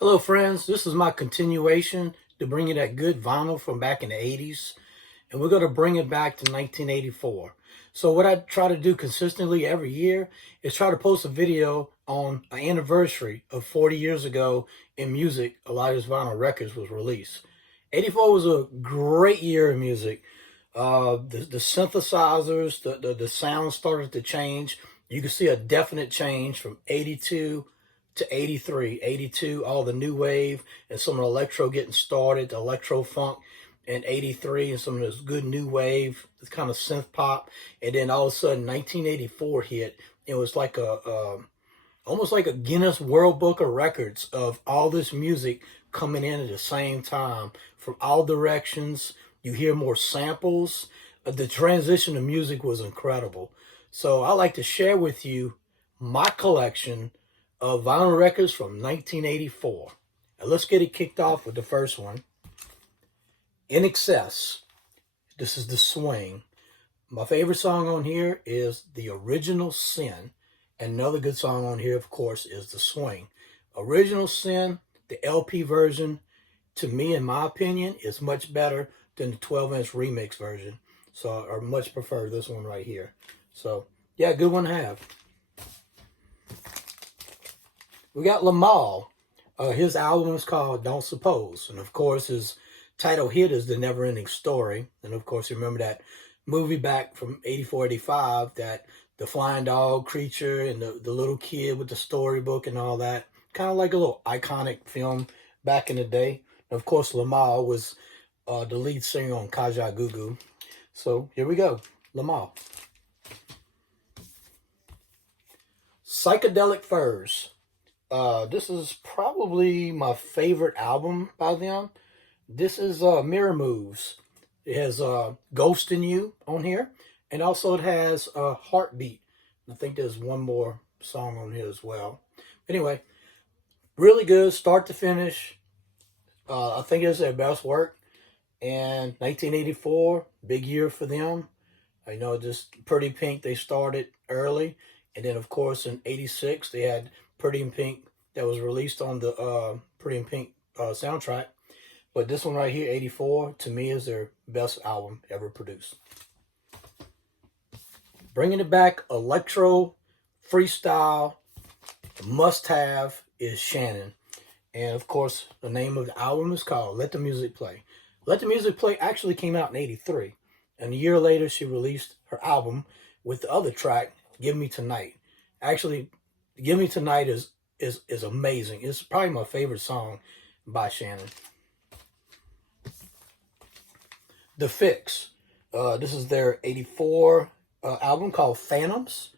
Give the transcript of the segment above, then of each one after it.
Hello friends, this is my continuation to bring you that good vinyl from back in the 80s, and we're going to bring it back to 1984. So what I try to do consistently every year is try to post a video on an anniversary of 40 years ago in music. A lot of these vinyl records was released. 84 was a great year in music. The synthesizers, the sound started to change. You can see a definite change from 82 to 83. 82, all the new wave and some of the electro getting started, the electro funk in 83 and some of this good new wave, this kind of synth pop. And then all of a sudden 1984 hit. It was like almost like a Guinness World Book of Records of all this music coming in at the same time from all directions. You hear more samples. The transition of music was incredible. So I like to share with you my collection of vinyl records from 1984. And let's get it kicked off with the first one. In Excess. This is The Swing. My favorite song on here is The Original Sin. And another good song on here, of course, is The Swing. Original Sin, the LP version, to me, in my opinion, is much better than the 12-inch remix version. So I much prefer this one right here. So, yeah, good one to have. We got Lamal. His album is called Don't Suppose. And, of course, his title hit is The Never Ending Story. And, of course, you remember that movie back from 84, 85, that the flying dog creature and the little kid with the storybook and all that. Kind of like a little iconic film back in the day. And, of course, Lamal was the lead singer on Kaja Gugu. So, here we go. Lamal. Psychedelic Furs. This is probably my favorite album by them. This is Mirror Moves. It has Ghost in You on here. And also it has Heartbeat. I think there's one more song on here as well. Anyway, really good start to finish. I think it's their best work. And 1984, big year for them. I know just Pretty Pink, they started early. And then, of course, in 86, they had Pretty in Pink that was released on the Pretty in Pink soundtrack. But this one right here, 84, to me is their best album ever produced. Bringing it back, Electro, freestyle, must-have is Shannon. And, of course, the name of the album is called Let the Music Play. Let the Music Play actually came out in 83. And a year later, she released her album with the other track, Give Me Tonight. Actually, Give Me Tonight is amazing. It's probably my favorite song by Shannon. The Fix. This is their 84 album called Phantoms.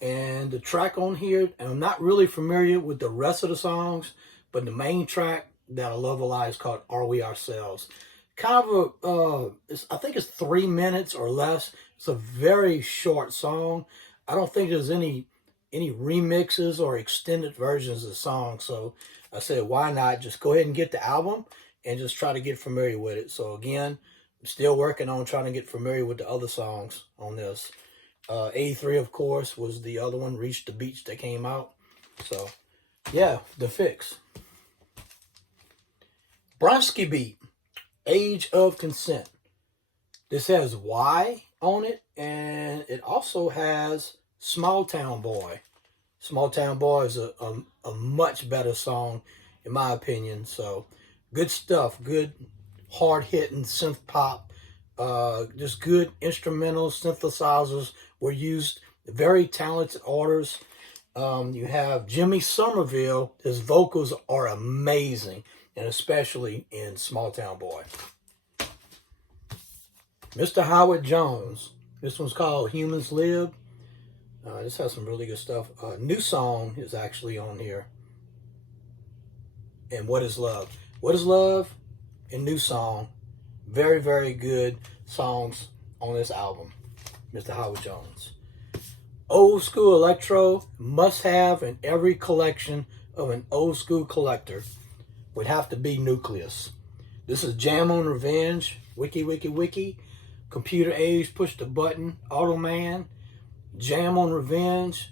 And the track on here, and I'm not really familiar with the rest of the songs, but the main track that I love a lot is called Are We Ourselves. Kind of I think it's 3 minutes or less. It's a very short song. I don't think there's any remixes or extended versions of the song. So I said, why not just go ahead and get the album and just try to get familiar with it. So again, I'm still working on trying to get familiar with the other songs on this. 83, of course, was the other one, Reach the Beach, that came out. So, yeah, The Fix. Bronski Beat, Age of Consent. This has Y on it, and it also has Small Town Boy. Small Town Boy is a much better song, in my opinion. So, good stuff. Good, hard-hitting synth pop. Just good instrumental synthesizers were used. Very talented artists. You have Jimmy Somerville. His vocals are amazing, and especially in Small Town Boy. Mr. Howard Jones. This one's called Humans Live. This has some really good stuff. New song is actually on here. And What Is Love? What Is Love and New Song. Very, very good songs on this album. Mr. Howard Jones. Old school electro, must have in every collection of an old school collector, would have to be Nucleus. This is Jam on Revenge, Wiki Wiki Wiki, Computer Age, Push the Button, Automan, Jam on Revenge,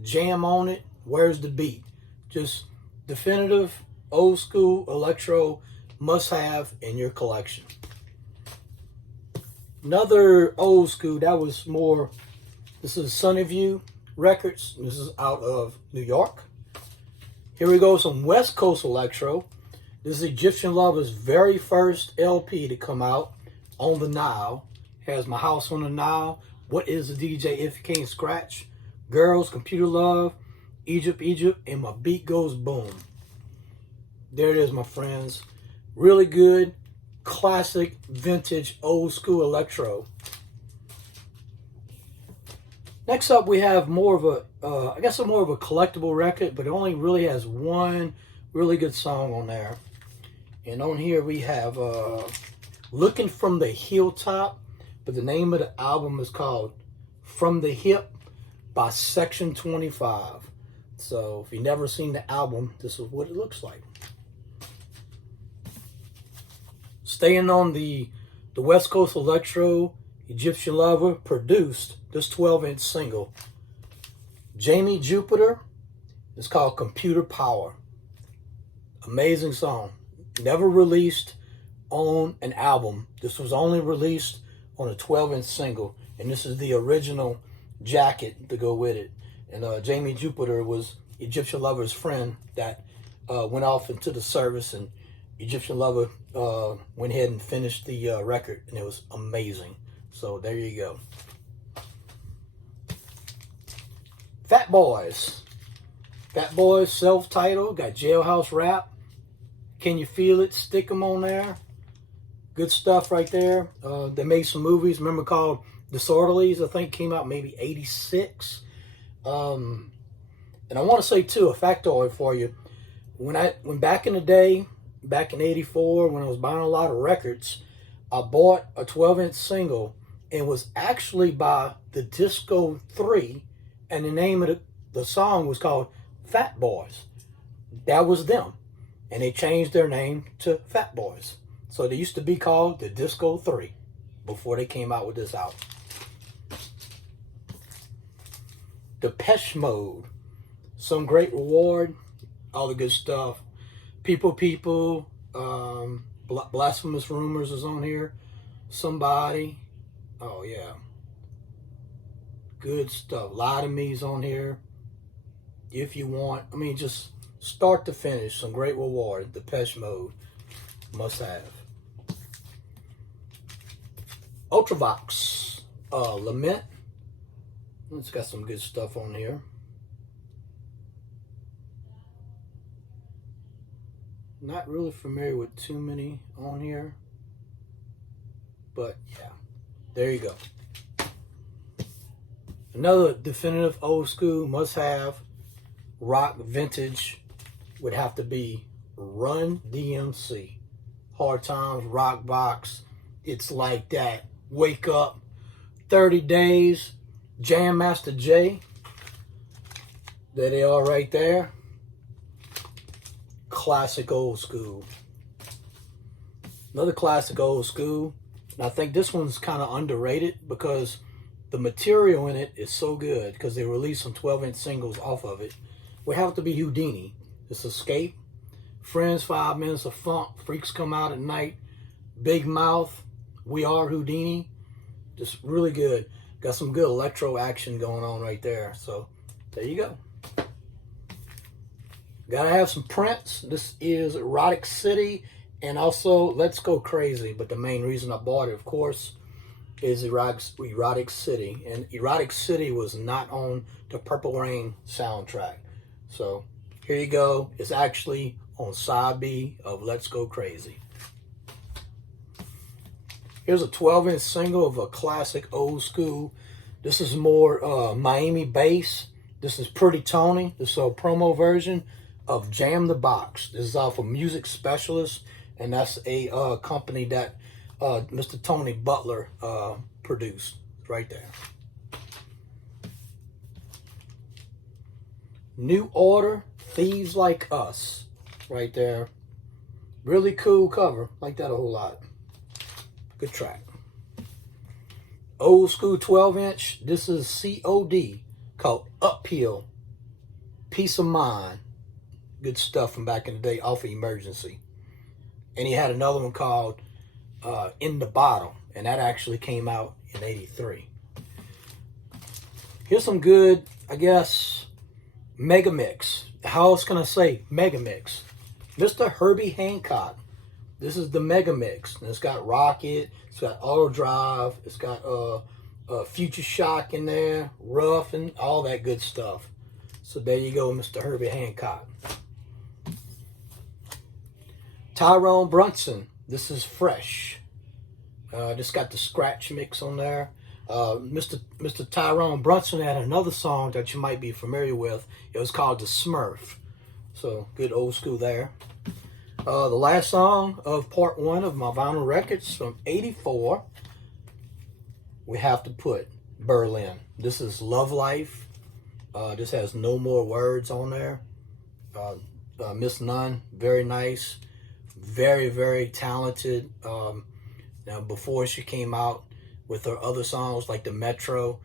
Jam on It, Where's the Beat? Just definitive old school electro must-have in your collection. Another old school that was more, this is Sunny View Records. This is out of New York. Here we go, some West Coast electro. This is Egyptian Lover's very first LP to come out on the Nile. Has My House on the Nile, What Is a DJ If You Can't Scratch, Girls, Computer Love, Egypt, Egypt, and My Beat Goes Boom. There it is, my friends. Really good, classic, vintage, old school electro. Next up, we have more of a, I guess, more of a collectible record, but it only really has one really good song on there. And on here we have Looking from the Hilltop, but the name of the album is called From the Hip by Section 25. So if you've never seen the album, this is what it looks like. Staying on the West Coast electro, Egyptian Lover produced this 12-inch single. Jamie Jupiter. It's called Computer Power. Amazing song. Never released on an album. This was only released on a 12-inch single. And this is the original jacket to go with it. And Jamie Jupiter was Egyptian Lover's friend that went off into the service, and Egyptian Lover went ahead and finished the record, and it was amazing. So there you go. Fat Boys. Fat Boys, self-titled, got Jailhouse Rap. Can You Feel It? Stick 'em on there. Good stuff right there. They made some movies, remember, called Disorderlies, I think came out maybe 86. And I want to say too, a factoid for you. When back in the day, back in 84, when I was buying a lot of records, I bought a 12-inch single, and was actually by the Disco 3, and the name of the song was called Fat Boys. That was them. And they changed their name to Fat Boys. So they used to be called the Disco 3 before they came out with this album. Depeche Mode. Some Great Reward. All the good stuff. People. Blasphemous Rumors is on here. Somebody. Oh, yeah. Good stuff. Lie to Me's on here. If You Want. I mean, just start to finish. Some Great Reward. Depeche Mode. Must have. Ultravox. Lament. It's got some good stuff on here. Not really familiar with too many on here. But, yeah. There you go. Another definitive old school must-have rock vintage would have to be Run DMC. Hard Times, Rock Box, It's Like That, Wake Up, 30 Days, Jam Master Jay. There they are right there. Classic old school. Another classic old school. And I think this one's kind of underrated because the material in it is so good, because they released some 12-inch singles off of it. We have to be Houdini. This Escape, Friends, 5 Minutes of Funk, Freaks Come Out at Night, Big Mouth, We Are Houdini. Just really good. Got some good electro action going on right there. So there you go. Gotta have some Prince. This is Erotic City, and also Let's Go Crazy. But the main reason I bought it, of course, is Erotic City. And Erotic City was not on the Purple Rain soundtrack. So here you go. It's actually on side B of Let's Go Crazy. Here's a 12-inch single of a classic old school. This is more Miami bass. This is Pretty Tony. This is a promo version of Jam the Box. This is off of Music Specialist, and that's a company that Mr. Tony Butler produced right there. New Order, Thieves Like Us, right there. Really cool cover. Like that a whole lot. Good track. Old school 12-inch. This is COD, called Uphill. Peace of Mind. good stuff from back in the day off of Emergency. And he had another one called In the Bottle, and that actually came out in '83. Here's some good, I guess, mega mix. How else can I say mega mix? Mr. Herbie Hancock. This is the mega mix. And it's got Rocket, it's got Auto Drive, it's got Future Shock in there, Rough, and all that good stuff. So there you go, Mr. Herbie Hancock. Tyrone Brunson. This is Fresh. Just got the scratch mix on there. Mr. Tyrone Brunson had another song that you might be familiar with. It was called The Smurf. So good old school there. The last song of part one of my vinyl records from '84, we have to put Berlin. This is Love Life. This has No More Words on there. Miss Nunn, very nice. Very, very talented. Now, before she came out with her other songs like the Metro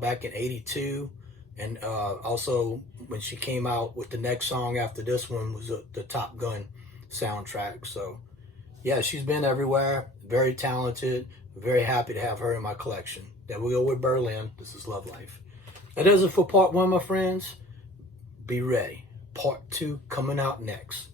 back in '82, and also when she came out with the next song after this one was the Top Gun soundtrack. So, yeah, she's been everywhere. Very talented. Very happy to have her in my collection. There we go with Berlin. This is Love Life. That does it for part one, my friends. Be ready. Part two coming out next.